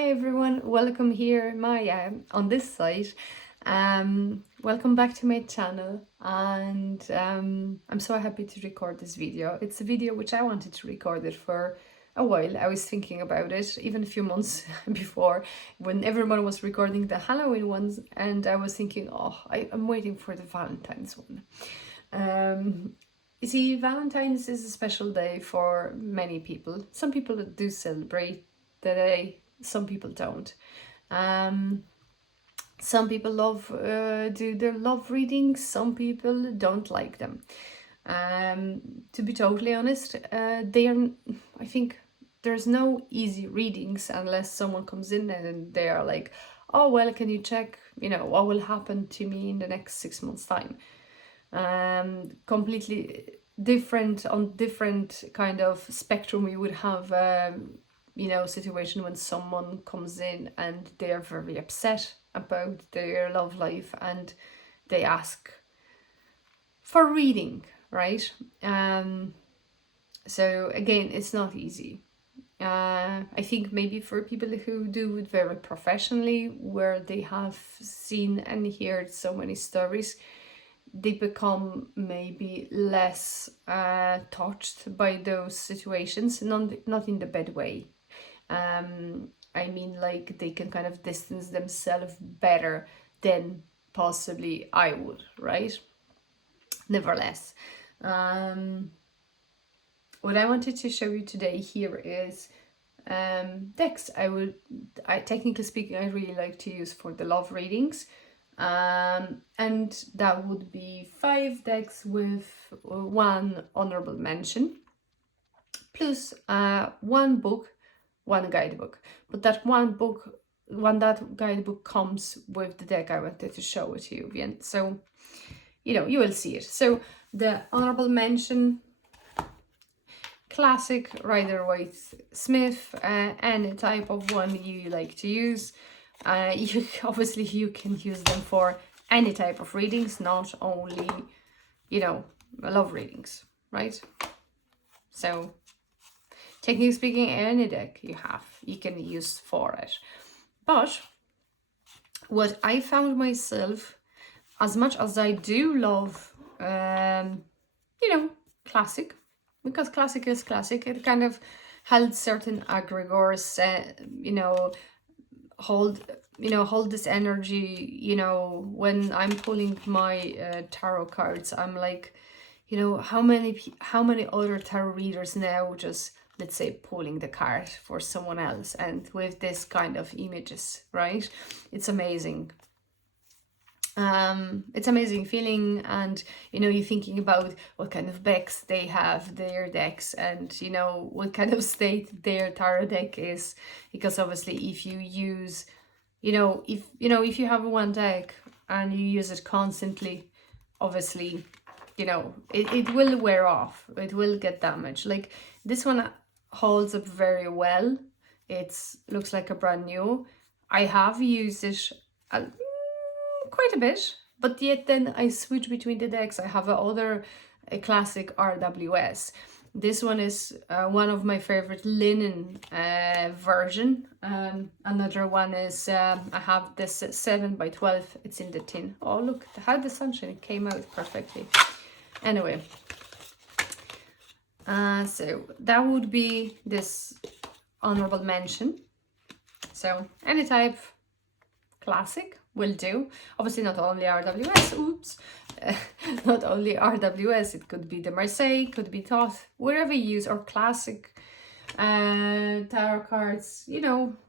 Hi everyone, welcome here on this site. Welcome back to my channel, and I'm so happy to record this video. It's a video which I wanted to record it for a while. I was thinking about it even a few months before, when everyone was recording the Halloween ones, and I was thinking, I'm waiting for the Valentine's one. You see, Valentine's is a special day for many people. Some people do celebrate the day, some people don't. Some people do their love readings, some people don't like them. To be totally honest, I think there's no easy readings unless someone comes in and they are like, oh well, can you check, what will happen to me in the next 6 months time. Completely different on different kind of spectrum. We would have situation when someone comes in and they are very upset about their love life and they ask for reading, right? So again, it's not easy. I think maybe for people who do it very professionally, where they have seen and heard so many stories, they become maybe less touched by those situations, not in the bad way. I mean, like, they can kind of distance themselves better than possibly I would, right? Nevertheless, what I wanted to show you today here is decks. I technically speaking, I really like to use for the love readings. And that would be 5 decks with 1 honorable mention, plus 1 book, 1 guidebook. But that that guidebook comes with the deck I wanted to show it to you again. So, you will see it. So the honorable mention, classic Rider-Waite-Smith, any type of one you like to use. You can use them for any type of readings, not only, love readings, right? So, technically speaking, any deck you can use for it. But what I found myself, as much as I do love, classic, because classic is classic, it kind of held certain egregores, hold this energy. When I'm pulling my tarot cards, I'm like, how many other tarot readers now just, let's say, pulling the card for someone else, and with this kind of images, right? It's amazing. It's amazing feeling, and you're thinking about what kind of decks they have, their decks, and what kind of state their tarot deck is, because obviously if you use, if you have one deck and you use it constantly, obviously it will wear off, it will get damaged. Like, this one holds up very well. It looks like a brand new. I have used it quite a bit, but yet then I switch between the decks. I have a classic RWS. This one is one of my favorite linen version. Another one is I have this 7x12. It's in the tin. Oh, look how the sunshine came out perfectly. Anyway, so that would be this honorable mention. So any type, classic will do. Obviously not only RWS, not only RWS, it could be the Marseille, could be Thoth, wherever you use, or classic tarot cards,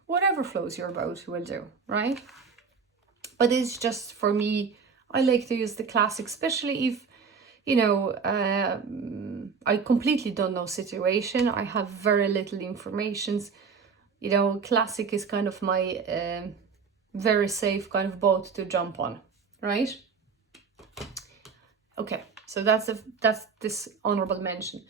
whatever flows your boat will do, right? But it's just, for me, I like to use the classic, especially if, I completely don't know situation, I have very little information. Classic is kind of my very safe kind of boat to jump on, right? Okay, so that's this honorable mention.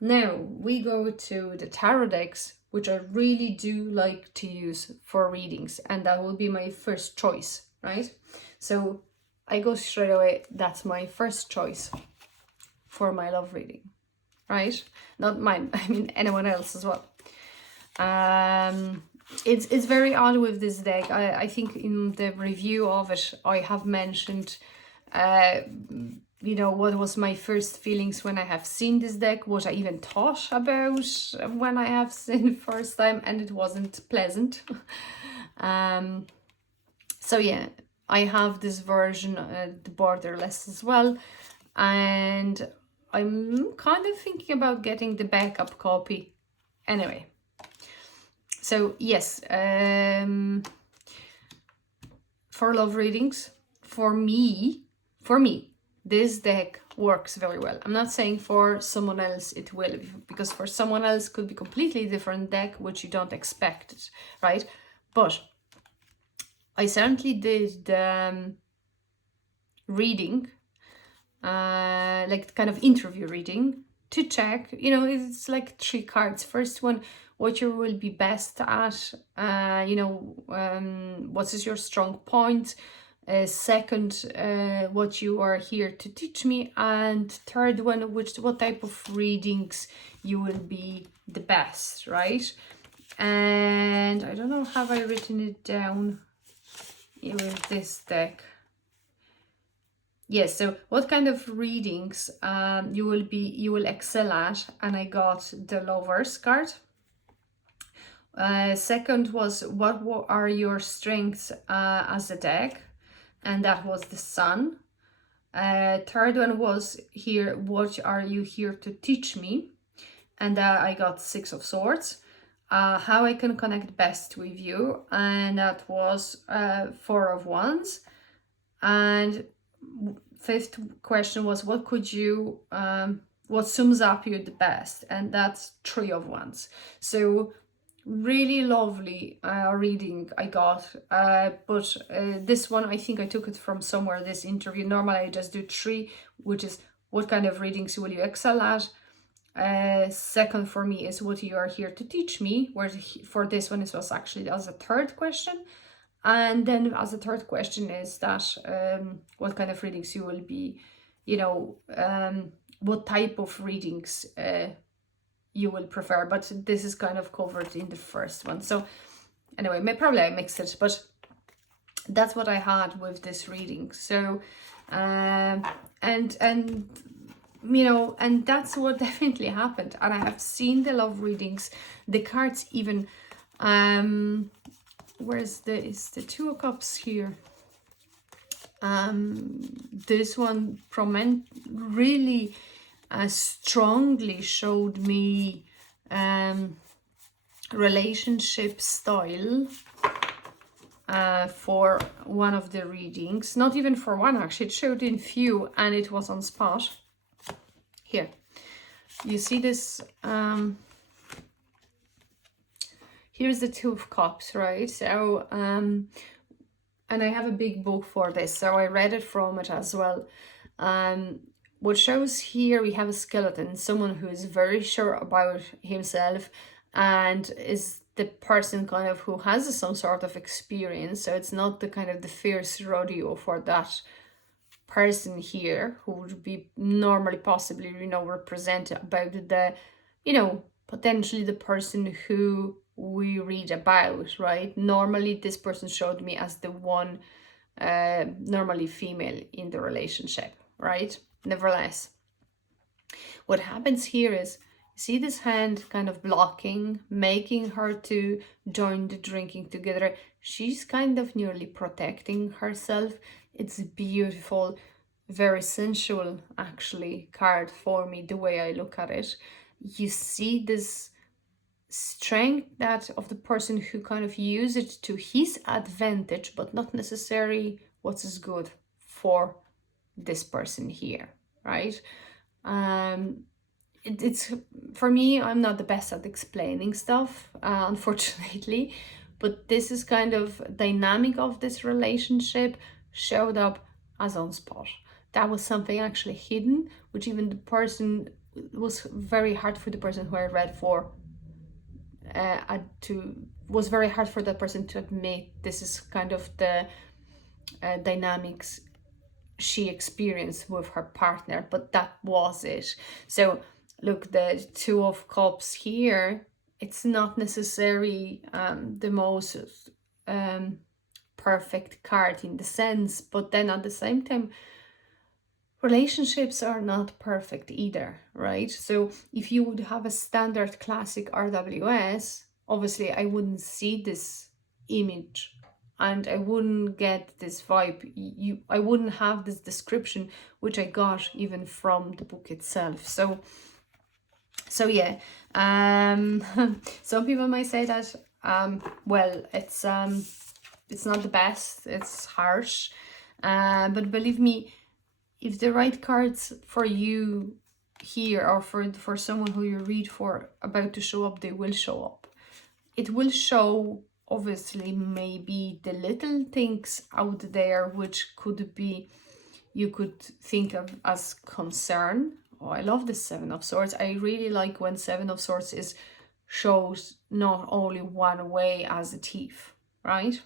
Now we go to the tarot decks, which I really do like to use for readings, and that will be my first choice, right? So I go straight away, that's my first choice for my love reading, right? Not mine, I mean anyone else as well. it's very odd with this deck. I think in the review of it, I have mentioned, you know, what was my first feelings when I have seen this deck, what I even thought about when I have seen it first time, and it wasn't pleasant. So yeah, I have this version, the borderless as well, and I'm kind of thinking about getting the backup copy. Anyway, so yes, for love readings, for me, this deck works very well. I'm not saying for someone else it will, because for someone else could be completely different deck, which you don't expect it, right? But I certainly did the reading, like kind of interview reading, to check, you know, it's like 3 cards. First one, what you will be best at, you know, what is your strong point. Second, what you are here to teach me. And third one, what type of readings you will be the best, right? And I don't know, have I written it down with this deck? Yes, so what kind of readings you will excel at, and I got the Lovers card. Second was what are your strengths as a deck, and that was the Sun. Third one was here, what are you here to teach me, and I got Six of Swords. How I can connect best with you, and that was Four of Wands. And fifth question was what could you what sums up you the best, and that's Three of Wands. So really lovely reading I got, but this one, I think I took it from somewhere, this interview. Normally I just do 3, which is what kind of readings will you excel at. Second for me is what you are here to teach me, where for this one it was actually as a third question. And then as a third question is that what kind of readings you will be, you know, what type of readings you will prefer. But this is kind of covered in the first one. So anyway, probably I mixed it, but that's what I had with this reading. So and you know, and that's what definitely happened. And I have seen the love readings, the cards even, where's is the Two of Cups here. This one really strongly showed me relationship style for one of the readings. Not even for one, actually. It showed in few, and it was on spot. Here, you see this. Here's the Two of Cups, right? So, and I have a big book for this, so I read it from it as well. What shows here, we have a skeleton, someone who is very sure about himself and is the person kind of who has some sort of experience. So it's not the kind of the fierce rodeo for that person here, who would be normally possibly, you know, represent about the, you know, potentially the person who we read about, right? Normally this person showed me as the one, normally female in the relationship, right? Nevertheless, what happens here is, see this hand kind of blocking, making her to join the drinking together. She's kind of nearly protecting herself. It's beautiful, very sensual actually card for me, the way I look at it. You see this strength that of the person who kind of use it to his advantage, but not necessarily what is good for this person here, right? It's for me, I'm not the best at explaining stuff, unfortunately, but this is kind of dynamic of this relationship showed up as on spot. That was something actually hidden, which even the person, was very hard for the person who I read for was very hard for that person to admit this is kind of the dynamics she experienced with her partner, but that was it. So look, the Two of Cups here, it's not necessarily the most perfect card in the sense, but then at the same time, relationships are not perfect either, right? So if you would have a standard classic RWS, obviously I wouldn't see this image and I wouldn't get this vibe. I wouldn't have this description which I got even from the book itself. So yeah, some people might say that well, it's not the best, it's harsh, but believe me, if the right cards for you here, or for someone who you read for, about to show up, they will show up. It will show, obviously, maybe the little things out there which could be, you could think of as concern. Oh, I love the Seven of Swords. I really like when Seven of Swords is shows not only one way as a thief, right?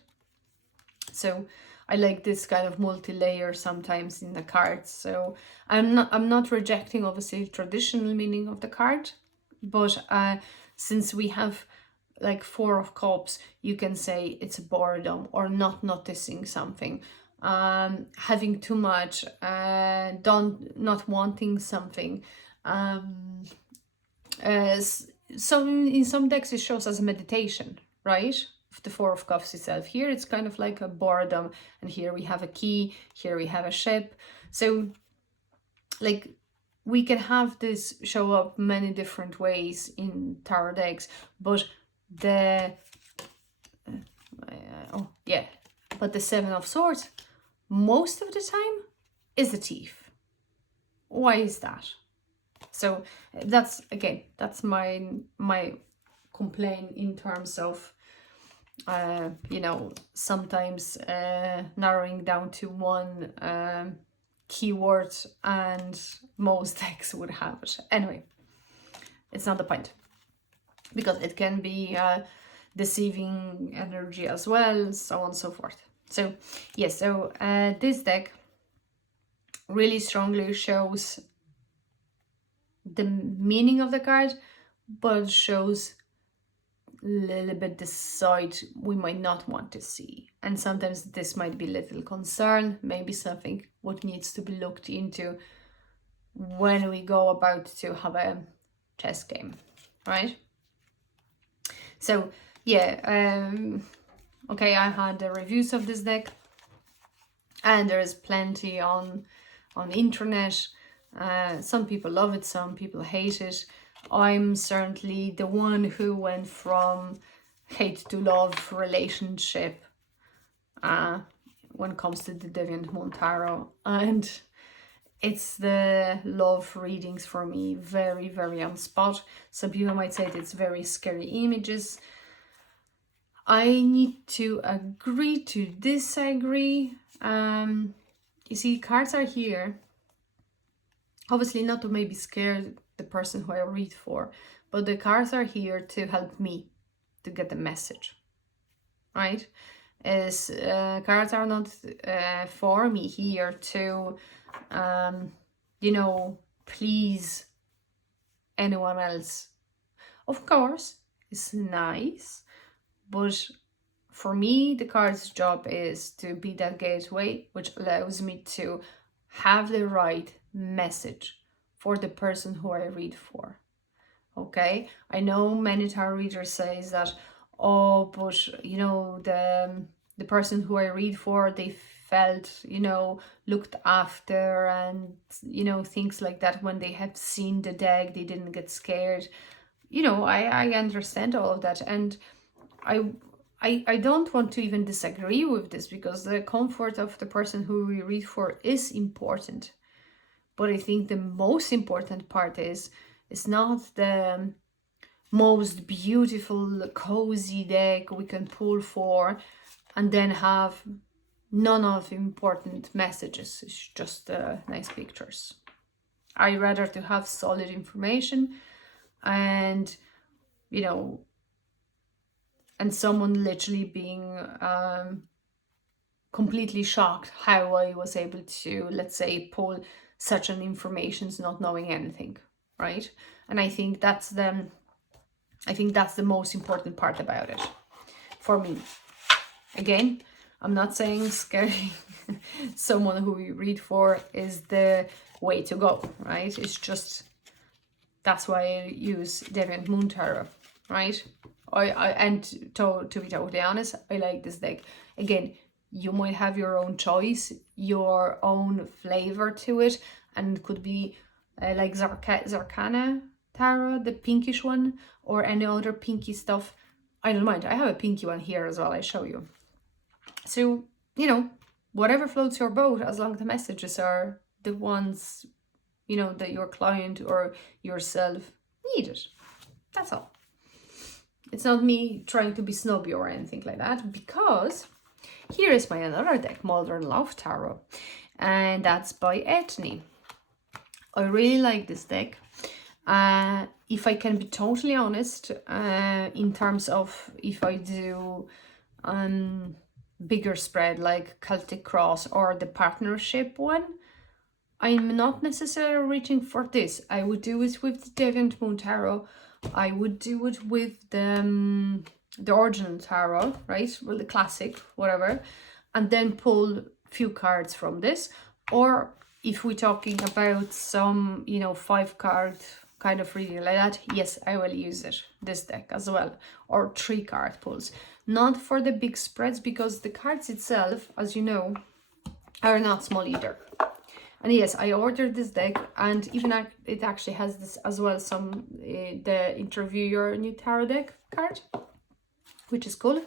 So I like this kind of multi-layer sometimes in the cards. So I'm not rejecting, obviously, traditional meaning of the card, but since we have like Four of Cups, you can say it's boredom or not noticing something, having too much, not wanting something. So in some decks it shows as a meditation, right? The Four of Cups itself. Here it's kind of like a boredom, and here we have a key, here we have a ship. So like we can have this show up many different ways in tarot decks, but the but the Seven of Swords most of the time is a thief. Why is that? So that's, again, that's my complaint in terms of sometimes narrowing down to one keyword, and most decks would have it. Anyway, it's not the point, because it can be deceiving energy as well, so on and so forth. So yes, so this deck really strongly shows the meaning of the card, but shows a little bit the side we might not want to see. And sometimes this might be a little concern, maybe something what needs to be looked into when we go about to have a chess game, right? So yeah, okay, I had the reviews of this deck, and there is plenty on the internet. Some people love it, some people hate it. I'm certainly the one who went from hate to love relationship when it comes to the Deviant Moon Tarot, and it's the love readings for me, very, very on spot. Some people might say that it's very scary images. I need to agree to disagree. You see, cards are here, obviously not to maybe scare the person who I read for, but the cards are here to help me to get the message, right? As cards are not for me here to please anyone else. Of course, it's nice, but for me, the card's job is to be that gateway, which allows me to have the right message for the person who I read for. Okay, I know many tarot readers says that, oh, but the person who I read for, they felt looked after, and things like that. When they have seen the deck, they didn't get scared. I understand all of that, and I don't want to even disagree with this, because the comfort of the person who we read for is important. But I think the most important part is not the most beautiful, cozy deck we can pull for and then have none of important messages. It's just nice pictures. I rather to have solid information and, and someone literally being completely shocked how I was able to, let's say, pull such an information not knowing anything, right? And I think that's the I think that's the most important part about it for me. Again, I'm not saying scary someone who you read for is the way to go, right? It's just, that's why I use Deviant Moon Tarot, right? And to be totally honest, I like this deck. Again, you might have your own choice, your own flavor to it, and it could be like Zarkana Tarot, the pinkish one, or any other pinky stuff. I don't mind. I have a pinky one here as well, I show you. So, you know, whatever floats your boat, as long as the messages are the ones, you know, that your client or yourself needed. That's all. It's not me trying to be snobby or anything like that, because here is my another deck, Modern Love Tarot, and that's by Ethne. I really like this deck. If I can be totally honest, in terms of if I do bigger spread like Celtic Cross or the partnership one, I'm not necessarily reaching for this. I would do it with the Deviant Moon Tarot. I would do it with the original tarot, right? Well, the classic, whatever, and then pull a few cards from this. Or if we're talking about some, you know, 5-card kind of reading like that, yes, I will use it, this deck as well, or 3-card pulls. Not for the big spreads, because the cards itself, as you know, are not small either. And yes, I ordered this deck, and even it actually has this as well, some the Interview Your New Tarot deck card, which is cool.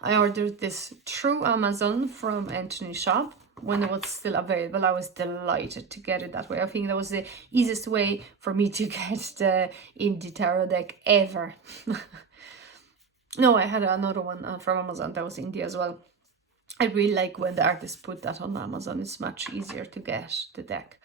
I ordered this through Amazon from Anthony's shop when it was still available. I was delighted to get it that way. I think that was the easiest way for me to get the indie tarot deck ever. No, I had another one from Amazon that was indie as well. I really like when the artists put that on Amazon. It's much easier to get the deck.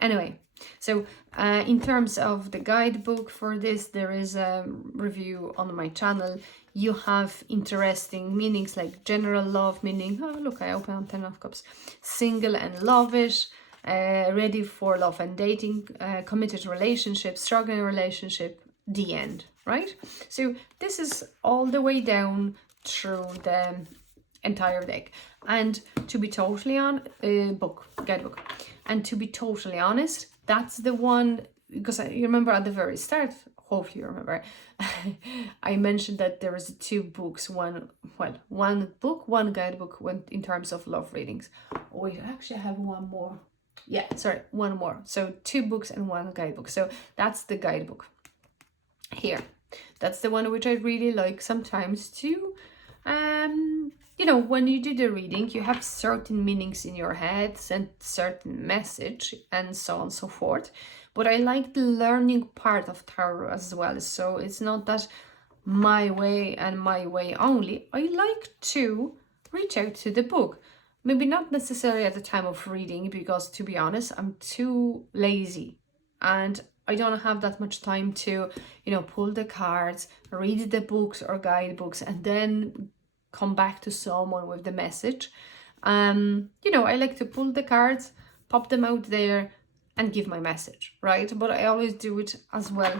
Anyway, so in terms of the guidebook for this, there is a review on my channel. You have interesting meanings like general love meaning. Oh, look, I open up 10 of Cups. Single and love it. Ready for love and dating. Committed relationship. Struggling relationship. The end, right? So this is all the way down through the entire deck. And to be totally on guidebook, and to be totally honest, that's the one, because you remember at the very start, hope you remember, I mentioned that there is 2 books, one book, one guidebook in terms of love readings. Oh wait, I actually have one more. Yeah, sorry, one more. So 2 books and 1 guidebook. So that's the guidebook here. That's the one which I really like sometimes too. You know, when you do the reading, you have certain meanings in your head and certain message and so on and so forth. But I like the learning part of tarot as well. So it's not that my way and my way only. I like to reach out to the book. Maybe not necessarily at the time of reading, because to be honest, I'm too lazy and I don't have that much time to, you know, pull the cards, read the books or guidebooks, and then come back to someone with the message. You know, I like to pull the cards, pop them out there, and give my message, right? But I always do it as well,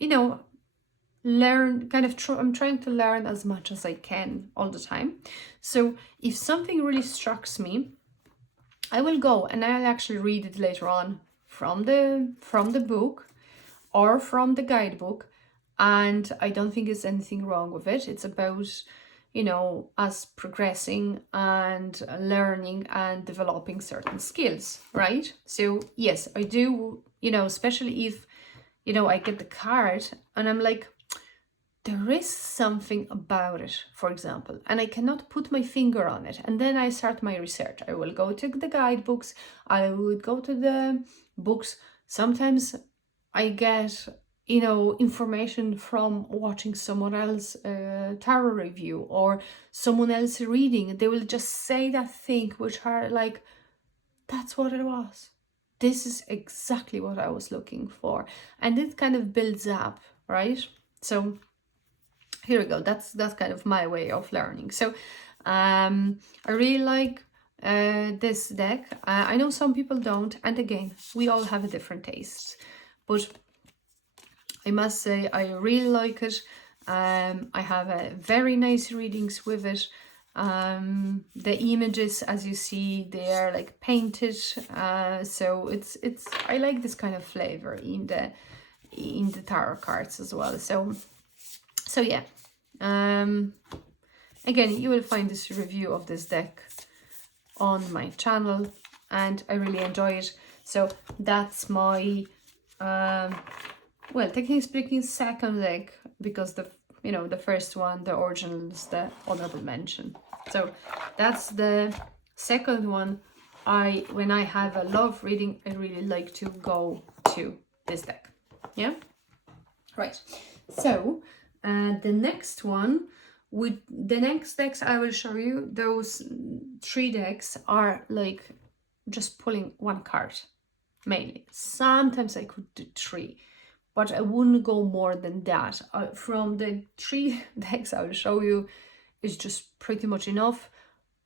you know, learn kind of I'm trying to learn as much as I can all the time. So if something really strikes me, I will go and I'll actually read it later on from the book or from the guidebook, and I don't think there's anything wrong with it. It's about, you know, us progressing and learning and developing certain skills, right? So yes, I do, you know, especially if, you know, I get the card and I'm like, there is something about it, for example, and I cannot put my finger on it. And then I start my research. I will go to the guidebooks. I would go to the books. Sometimes I get, you know, information from watching someone else tarot review or someone else reading. They will just say that thing which are like, that's what it was. This is exactly what I was looking for. And it kind of builds up, right? So here we go. That's kind of my way of learning. So I really like this deck. I know some people don't, and again, we all have a different taste, but I must say I really like it. I have a very nice readings with it. The images, as you see, they are like painted, so it's I like this kind of flavor in the tarot cards as well. So yeah, again, you will find this review of this deck on my channel, and I really enjoy it. So that's my well, technically speaking, second deck, because the first one, the original, is the honorable mention. So that's the second one. When I have a love reading, I really like to go to this deck. Yeah, right. So the next one, with the next decks I will show you, those 3 decks are like just pulling 1 card mainly. Sometimes I could do 3, but I wouldn't go more than that. From the 3 decks I will show you, is just pretty much enough,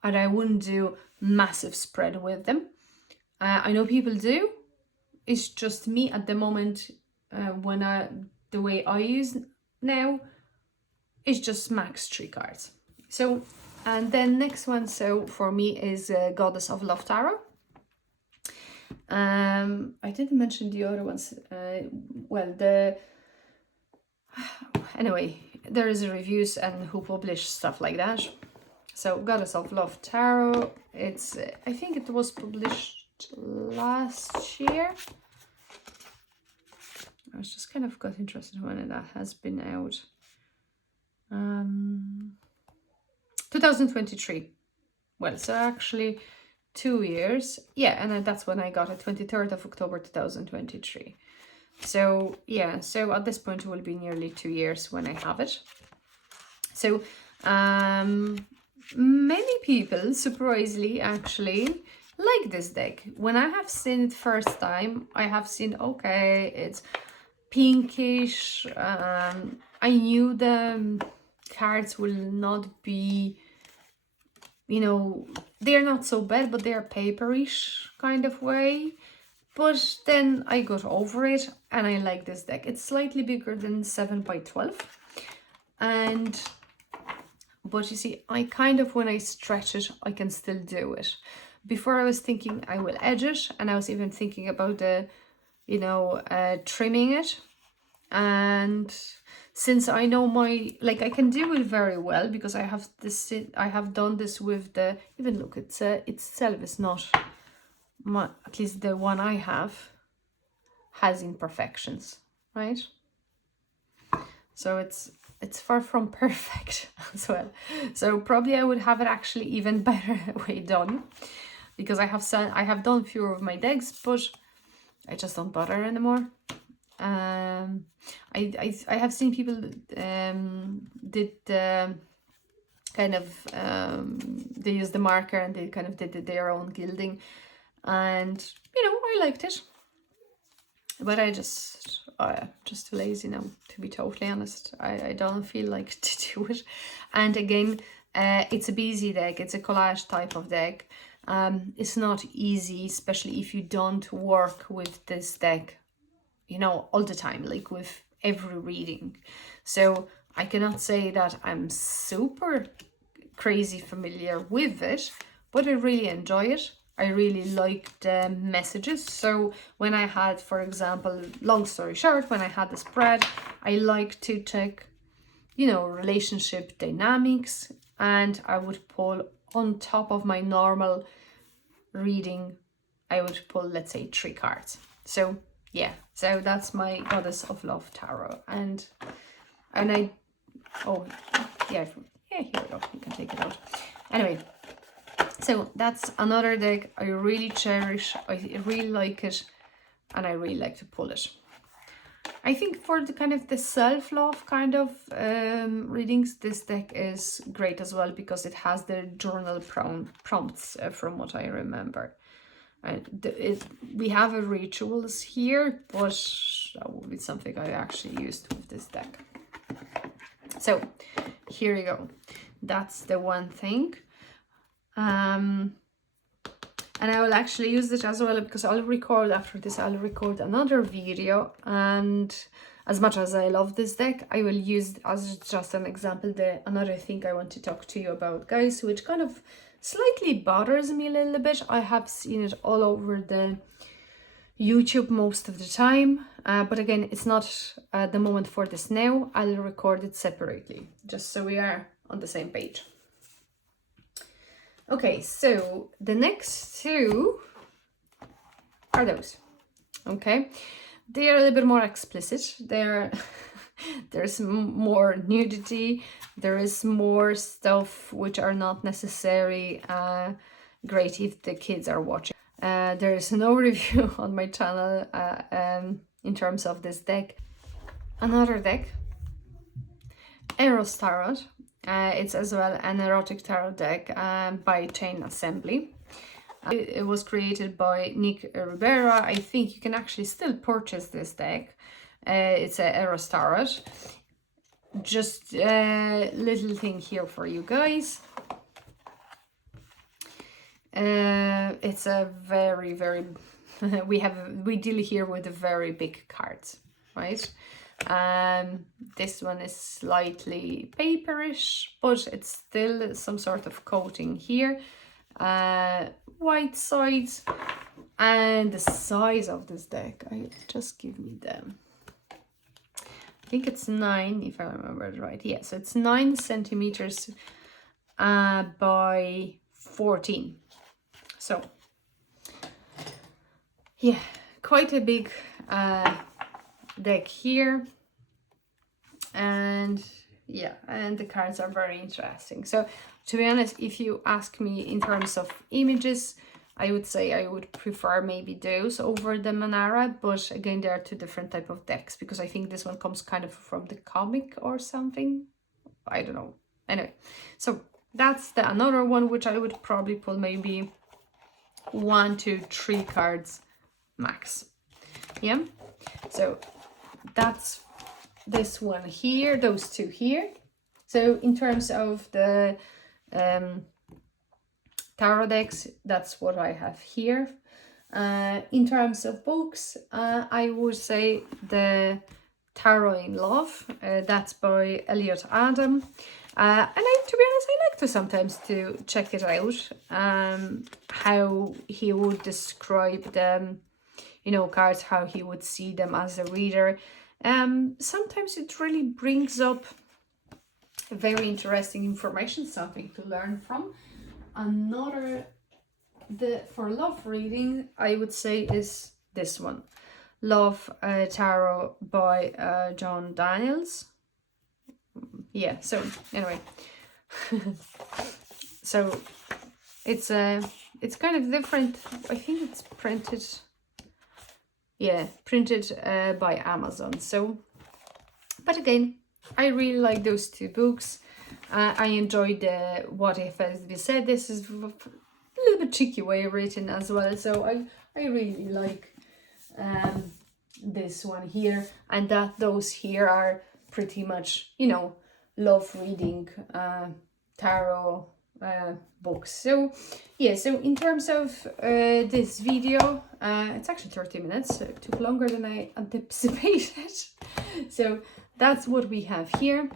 and I wouldn't do massive spread with them. I know people do. It's just me at the moment, the way I use now, is just max 3 cards. So, and then next one, so for me, is Goddess of Love Tarot. I didn't mention the other ones. Well, anyway, there is a reviews and who publish stuff like that. So Goddess of Love Tarot, it's I think it was published last year. I was just kind of got interested when that has been out. 2023. Well, so actually 2 years. Yeah, and that's when I got it, 23rd of October 2023. So yeah, so at this point it will be nearly 2 years when I have it. So many people, surprisingly, actually like this deck. When I have seen it first time, I have seen, okay, it's pinkish. I knew the cards will not be, they're not so bad, but they're paperish kind of way. But then I got over it, and I like this deck. It's slightly bigger than 7x12, but you see, I kind of, when I stretch it, I can still do it. Before I was thinking I will edge it, and I was even thinking about trimming it. And since I know I can do it very well, because I have done this with the, even look, itself is not, at least the one I have has imperfections, right? So it's far from perfect as well. So probably I would have it actually even better way done, because I have done fewer of my decks, but I just don't bother anymore. I have seen people did kind of they used the marker and they kind of did their own gilding, and I liked it, but I just too lazy now, to be totally honest. I don't feel like to do it. And again, it's a busy deck, it's a collage type of deck. It's not easy, especially if you don't work with this deck all the time, like with every reading. So I cannot say that I'm super crazy familiar with it, but I really enjoy it. I really like the messages. So when I had, for example, long story short, when I had the spread, I like to check, relationship dynamics, and I would pull on top of my normal reading, I would pull, let's say, 3 cards. So yeah, so that's my Goddess of Love Tarot. And I, oh, yeah, here we go, you can take it out. Anyway, so that's another deck I really cherish, I really like it, and I really like to pull it. I think for the kind of the self-love kind of readings, this deck is great as well, because it has the journal prompts from what I remember. We have a rituals here, but that will be something I actually used with this deck. So here you go. That's the one thing. And I will actually use it as well, because I'll record after this, I'll record another video, and as much as I love this deck, I will use as just an example another thing I want to talk to you about, guys, which kind of slightly bothers me a little bit. I have seen it all over the YouTube most of the time, but again, it's not the moment for this now. I'll record it separately, just so we are on the same page. Okay, so the next two are those. Okay, they are a little bit more explicit. There's more nudity. There is more stuff which are not necessarily great if the kids are watching. There is no review on my channel in terms of this deck. Another deck, Eros Tarot. It's as well an erotic tarot deck by Chain Assembly. It was created by Nick Rivera. I think you can actually still purchase this deck. It's a Eros Tarot. Just a little thing here for you guys. It's a very, very we deal here with a very big cards, right? This one is slightly paperish, but it's still some sort of coating here. White sides, and the size of this deck, just give me them. I think it's 9, if I remember it right. Yeah, so it's 9 centimeters by 14. So yeah, quite a big deck here, and yeah, and the cards are very interesting. So to be honest, if you ask me in terms of images, I would say I would prefer maybe those over the Manara, but again, there are two different type of decks, because I think this one comes kind of from the comic or something. I don't know. Anyway, so that's another one which I would probably pull maybe 1 to 3 cards max. Yeah, so that's this one here, those two here. So in terms of the tarot decks, that's what I have here. In terms of books, I would say the Tarot in Love, that's by Elliot Adam. And to be honest, I like to sometimes to check it out, how he would describe them, you know, cards, how he would see them as a reader. Sometimes it really brings up very interesting information, something to learn from. Another, for love reading, I would say is this one, Love Tarot by John Daniels. Yeah, so anyway, so it's kind of different. I think it's printed, yeah, printed by Amazon. So, but again, I really like those two books. I enjoyed the What If, as we said. This is a little bit cheeky way written as well. So I really like this one here, and that those here are pretty much, you know, love reading tarot books. So yeah, so in terms of this video, it's actually 30 minutes, so it took longer than I anticipated. So that's what we have here.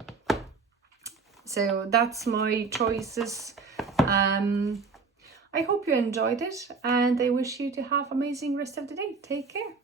So that's my choices. I hope you enjoyed it, and I wish you to have amazing rest of the day. Take care.